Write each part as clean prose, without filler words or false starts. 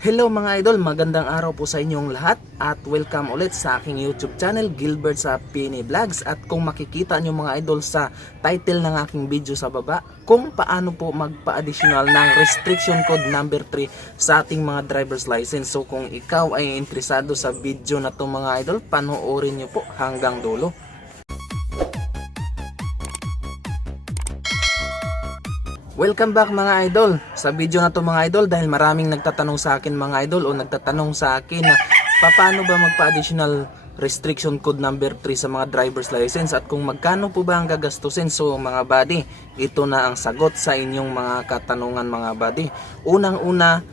Hello mga idol, magandang araw po sa inyong lahat at welcome ulit sa aking YouTube channel, Gilbert sa PNA Vlogs. At kung makikita nyo mga idol sa title ng aking video sa baba, kung paano po magpa-additional ng restriction code number 3 sa ating mga driver's license. So kung ikaw ay interesado sa video na to mga idol, panoorin nyo po hanggang dulo. Welcome back mga idol sa video na to mga idol, dahil maraming nagtatanong sa akin mga idol o nagtatanong sa akin na paano ba magpa-additional restriction code number 3 sa mga driver's license at kung magkano po ba ang gagastusin. So mga buddy, ito na ang sagot sa inyong mga katanungan mga buddy. Unang-una,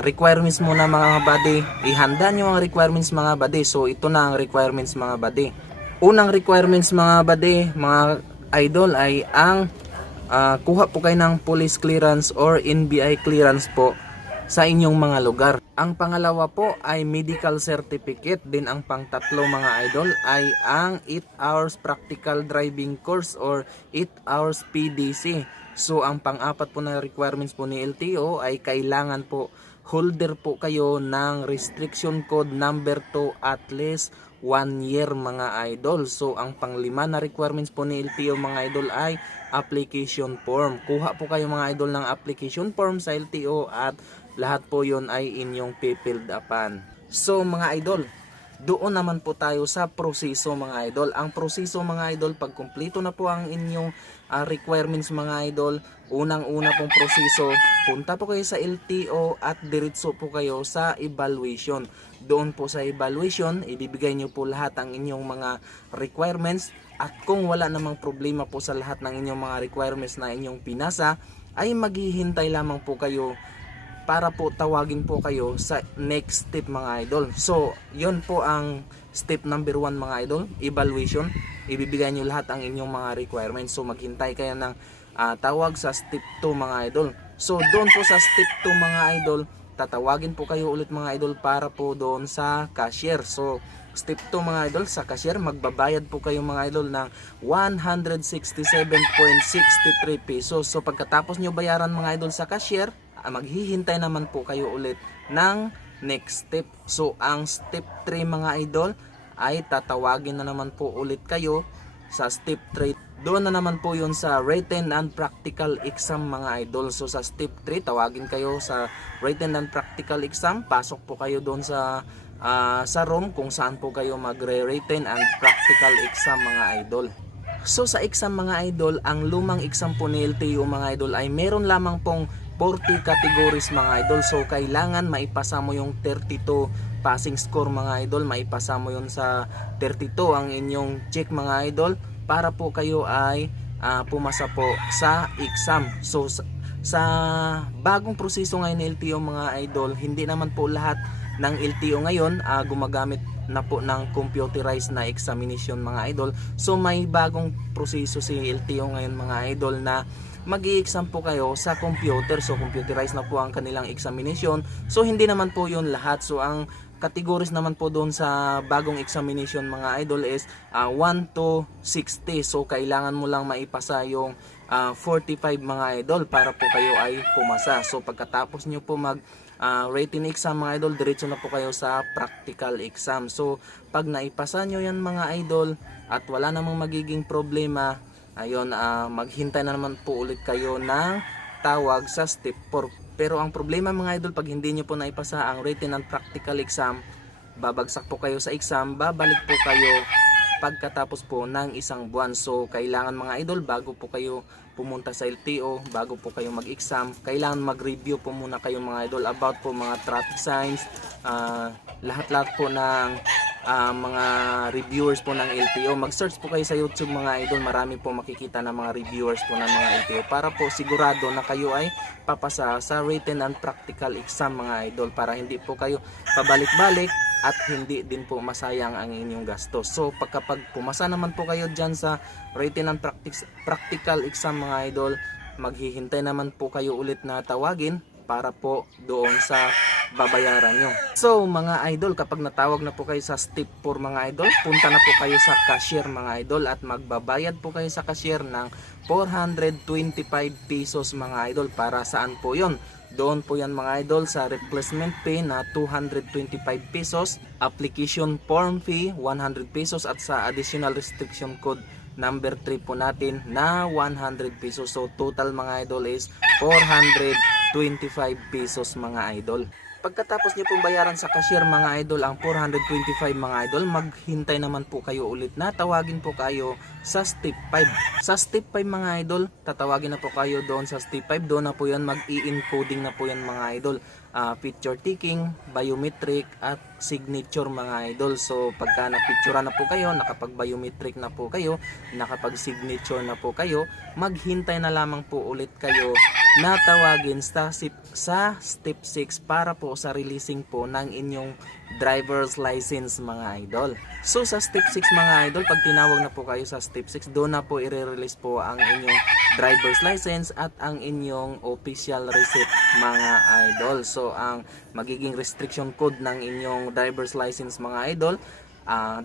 requirements muna mga buddy. Ihanda nyo ang requirements mga buddy. So ito na ang requirements mga buddy. Unang requirements mga buddy, mga idol, ay ang kuha po kayo ng police clearance or NBI clearance po sa inyong mga lugar. Ang pangalawa po ay medical certificate. Din ang pangtatlo mga idol ay ang 8 hours practical driving course or 8 hours PDC. So ang pang-apat po na requirements po ni LTO ay kailangan po holder po kayo ng restriction code number 2 at least 1 year mga idol. So ang panglima na requirements po ni LTO mga idol ay application form. Kuha po kayo mga idol ng application form sa LTO at lahat po yon ay inyong pipilled upan. So mga idol, doon naman po tayo sa proseso mga idol. Ang proseso mga idol, pag kumpleto na po ang inyong requirements mga idol, unang-una pong proseso, punta po kayo sa LTO at diretso po kayo sa evaluation. Doon po sa evaluation, ibibigay nyo po lahat ang inyong mga requirements at kung wala namang problema po sa lahat ng inyong mga requirements na inyong pinasa, ay maghihintay lamang po kayo para po tawagin po kayo sa next step mga idol. So, yun po ang step number 1 mga idol, evaluation. Ibibigay nyo lahat ang inyong mga requirements. So, maghintay kayo ng tawag sa step 2 mga idol. So, doon po sa step 2 mga idol, tatawagin po kayo ulit mga idol para po doon sa cashier. So, step 2 mga idol, sa cashier, magbabayad po kayo mga idol ng 167.63 pesos. So, pagkatapos nyo bayaran mga idol sa cashier, maghihintay naman po kayo ulit ng next step. So ang step 3 mga idol ay tatawagin na naman po ulit kayo sa step 3. Doon na naman po yun sa written and practical exam mga idol. So sa step 3 tawagin kayo sa written and practical exam. Pasok po kayo doon sa room kung saan po kayo magre-written and practical exam mga idol. So sa exam mga idol, ang lumang exam po ni LTO mga idol ay meron lamang pong 40 categories mga idol. So kailangan maipasa mo yung 32 passing score mga idol. Maipasa mo yun sa 32 ang inyong check mga idol para po kayo ay pumasa po sa exam. So sa bagong proseso ngayon ng LTO mga idol, hindi naman po lahat ng LTO ngayon gumagamit na po ng computerized na examination mga idol. So may bagong proseso si LTO ngayon mga idol na mag-i-exam po kayo sa computer. So computerized na po ang kanilang examination. So hindi naman po yun lahat. So ang categories naman po doon sa bagong examination mga idol is 1 to 60. So kailangan mo lang maipasa yung 45 mga idol para po kayo ay pumasa. So pagkatapos nyo po mag written exam mga idol, diretso na po kayo sa practical exam. So pag naipasa nyo yan mga idol at wala namang magiging problema, ayun, maghintay na naman po ulit kayo ng tawag sa step 4. Pero ang problema mga idol, pag hindi nyo po naipasa ang written and practical exam, babagsak po kayo sa exam, babalik po kayo pagkatapos po ng isang buwan. So kailangan mga idol, bago po kayo pumunta sa LTO, bago po kayo mag-exam, kailangan mag-review po muna kayo mga idol about po mga traffic signs, lahat-lahat po ng mga reviewers po ng LTO. Mag-search po kayo sa YouTube mga idol, marami po makikita ng mga reviewers po ng mga LTO para po sigurado na kayo ay papasa sa written and practical exam mga idol, para hindi po kayo pabalik-balik at hindi din po masayang ang inyong gastos. So pagkapag pumasa naman po kayo dyan sa written and practical exam mga idol, maghihintay naman po kayo ulit na tawagin para po doon sa babayaran nyo. So mga idol, kapag natawag na po kayo sa step 4 mga idol, punta na po kayo sa cashier mga idol at magbabayad po kayo sa cashier ng 425 pesos mga idol. Para saan po yon? Doon po yan mga idol sa replacement fee na 225 pesos, application form fee 100 pesos at sa additional restriction code number 3 po natin na 100 pesos. So total mga idol is 425 pesos mga idol. Pagkatapos nyo pong bayaran sa cashier mga idol ang 425 mga idol, maghintay naman po kayo ulit na tawagin po kayo sa step 5. Sa step 5 mga idol, tatawagin na po kayo doon sa step 5. Doon na po yan, mag-i-encoding na po yan mga idol. Picture taking, biometric at signature mga idol. So pagka na-picture na po kayo, nakapag-biometric na po kayo, nakapag-signature na po kayo, maghintay na lamang po ulit kayo na tawagin sa step 6 para po sa releasing po ng inyong driver's license mga idol. So sa step 6 mga idol, pag tinawag na po kayo sa step 6, doon na po i-release po ang inyong driver's license at ang inyong official receipt mga idol. So ang magiging restriction code ng inyong driver's license mga idol,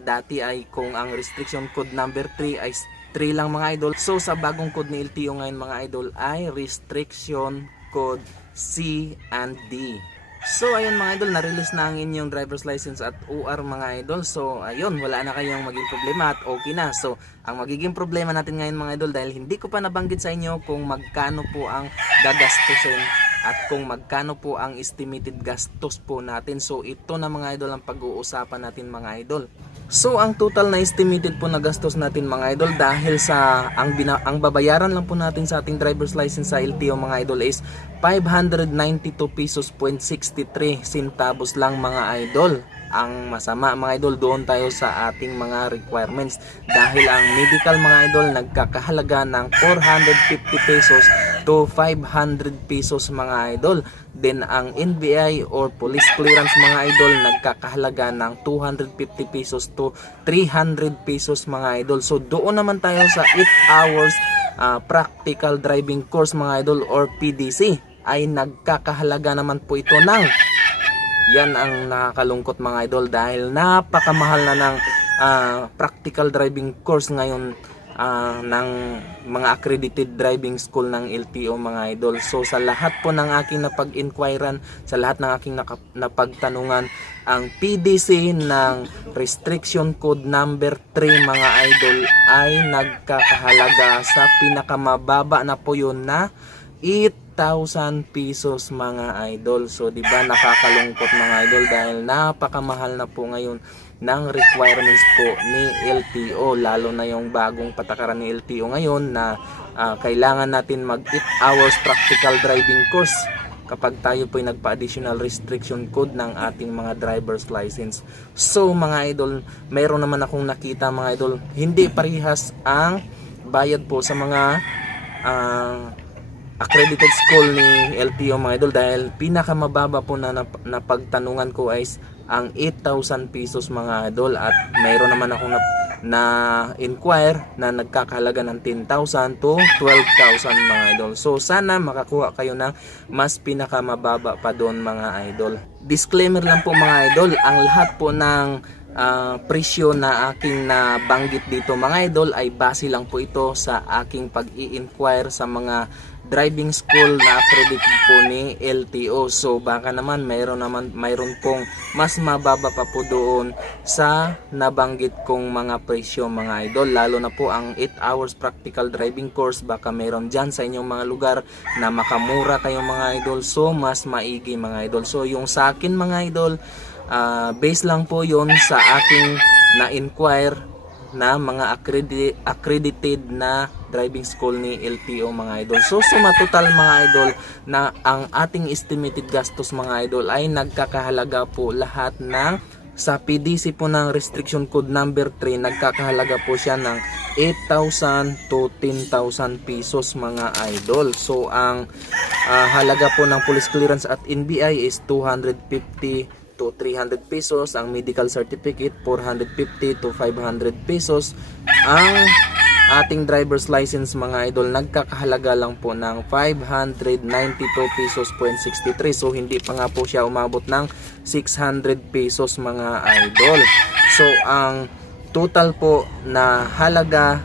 dati ay kung ang restriction code number 3 ay 3 lang mga idol. So sa bagong code ni LTO ngayon mga idol ay restriction code C and D. So ayun mga idol, na-release na ang inyong driver's license at OR mga idol. So ayun, wala na kayong maging problema at okay na. So ang magiging problema natin ngayon mga idol, dahil hindi ko pa nabanggit sa inyo kung magkano po ang gagastusin at kung magkano po ang estimated gastos po natin. So ito na mga idol ang pag-uusapan natin mga idol. So ang total na estimated po na gastos natin mga idol, dahil sa ang babayaran lang po natin sa ating driver's license sa LTO mga idol is 592 pesos 63 centavos lang mga idol. Ang masama mga idol, doon tayo sa ating mga requirements, dahil ang medical mga idol nagkakahalaga ng 450 pesos to 500 pesos mga idol. Then ang NBI or police clearance mga idol nagkakahalaga ng 250 pesos to 300 pesos mga idol. So doon naman tayo sa 8 hours practical driving course mga idol or PDC ay nagkakahalaga naman po ito ng, yan ang nakakalungkot mga idol, dahil napakamahal na ng practical driving course ngayon ng mga accredited driving school ng LTO mga idol. So sa lahat po ng aking napag-inquiran, sa lahat ng aking napagtanungan, ang PDC ng restriction code number 3 mga idol ay nagkakahalaga sa pinakamababa na po yun na 8,000 pesos mga idol. So di ba nakakalungkot mga idol, dahil napakamahal na po ngayon ng requirements po ni LTO, lalo na yung bagong patakaran ni LTO ngayon na kailangan natin mag 8 hours practical driving course kapag tayo po ay nagpa-additional restriction code ng ating mga driver's license. So mga idol, mayroon naman akong nakita mga idol, hindi parehas ang bayad po sa mga accredited school ni LTO mga idol, dahil pinakamababa po na pagtanungan ko ay ang 8,000 pesos mga idol, at mayroon naman akong na inquire na nagkakahalaga ng 10,000 to 12,000 mga idol. So sana makakuha kayo ng mas pinakamababa pa doon mga idol. Disclaimer lang po mga idol, ang lahat po ng presyo na aking nabanggit dito mga idol ay base lang po ito sa aking pag-i-inquire sa mga driving school na accredited po ni LTO. So baka naman mayroon pong mas mababa pa po doon sa nabanggit kong mga presyo mga idol, lalo na po ang 8 hours practical driving course. Baka mayroon dyan sa inyong mga lugar na makamura kayong mga idol, so mas maigi mga idol. So yung sa akin mga idol, base lang po yon sa aking na-inquire na mga accredited na driving school ni LTO mga idol. So suma total mga idol na ang ating estimated gastos mga idol ay nagkakahalaga po lahat ng, sa PDC po ng restriction code number 3, nagkakahalaga po siya ng 8,000 to 10,000 pesos mga idol. So ang halaga po ng police clearance at NBI is 250 to 300 pesos, ang medical certificate 450 to 500 pesos, ang ating driver's license mga idol nagkakahalaga lang po ng 592 pesos 63. So hindi pa nga po siya umabot ng 600 pesos mga idol. So ang total po na halaga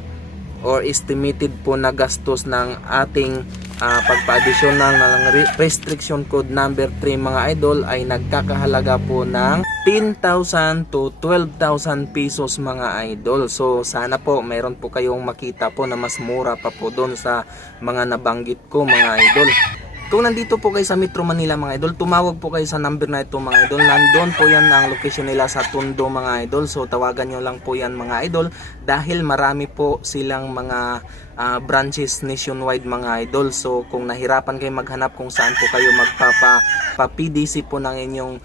or estimated po na gastos ng ating pagpa-additional na lang restriction code number 3 mga idol ay nagkakahalaga po ng 10,000 to 12,000 pesos mga idol. So sana po mayroon po kayong makita po na mas mura pa po doon sa mga nabanggit ko mga idol. Kung nandito po kayo sa Metro Manila mga idol, tumawag po kayo sa number na ito mga idol. Nandun po yan ang location nila sa Tondo mga idol. So tawagan nyo lang po yan mga idol dahil marami po silang mga branches nationwide mga idol. So kung nahirapan kayo maghanap kung saan po kayo magpapa-PDC po ng inyong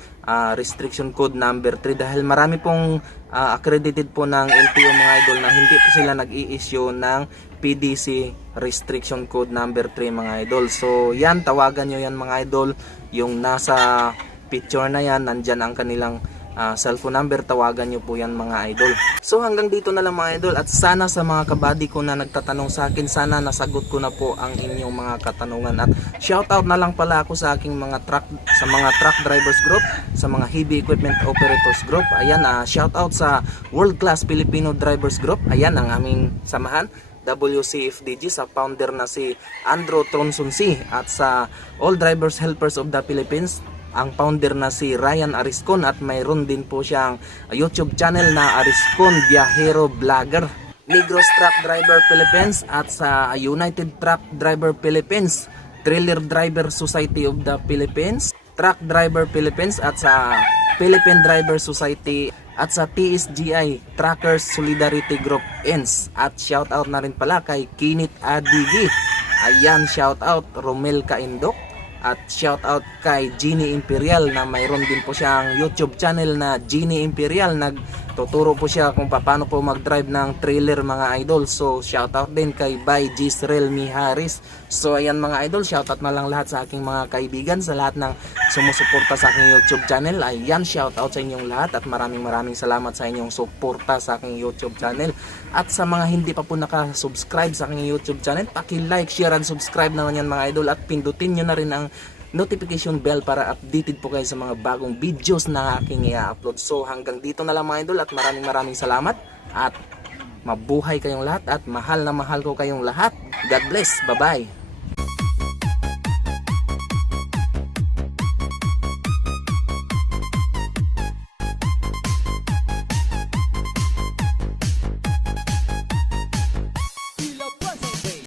restriction code number 3 dahil marami pong accredited po ng LTO mga idol na hindi po sila nag-i-issue ng PDC restriction code number 3 mga idol. So yan, tawagan nyo yan mga idol. Yung nasa picture na yan, nandyan ang kanilang cellphone number, tawagan nyo po yan mga idol. So hanggang dito na lang mga idol, at sana sa mga kabady ko na nagtatanong sa akin, sana nasagot ko na po ang inyong mga katanungan. At shoutout na lang pala ako sa aking mga truck drivers group, sa mga heavy equipment operators group. Ayan, shoutout sa World Class Filipino Drivers Group. Ayan ang aming samahan, WCFDG, sa founder na si Andrew Tronsonsi, at sa All Drivers Helpers of the Philippines, ang founder na si Ryan Ariscon, at mayroon din po siyang YouTube channel na Ariscon Viajero Vlogger. Negros Truck Driver Philippines, at sa United Truck Driver Philippines, Trailer Driver Society of the Philippines, Truck Driver Philippines, at sa Philippine Driver Society, at sa TSGI Truckers Solidarity Group ENS. At shoutout na rin pala kay Kinit Adigi. Ayan, shoutout Romel Kaindok. At shoutout kay Genie Imperial na mayroon din po siyang YouTube channel na Genie Imperial. Nagtuturo po siya kung paano po mag-drive ng trailer mga idol. So shoutout din kay By Gisrel Miharis. So ayan mga idol, shoutout na lang lahat sa aking mga kaibigan, sa lahat ng sumusuporta sa aking YouTube channel. Ayan, shoutout sa inyong lahat at maraming salamat sa inyong suporta sa aking YouTube channel. At sa mga hindi pa po nakasubscribe sa aking YouTube channel, paki-like, share, and subscribe naman yan mga idol, at pindutin nyo na rin ang notification bell para updated po kayo sa mga bagong videos na aking i-upload. So hanggang dito na lang mga idol, at maraming salamat, at mabuhay kayong lahat, at mahal na mahal ko kayong lahat. God bless, bye bye.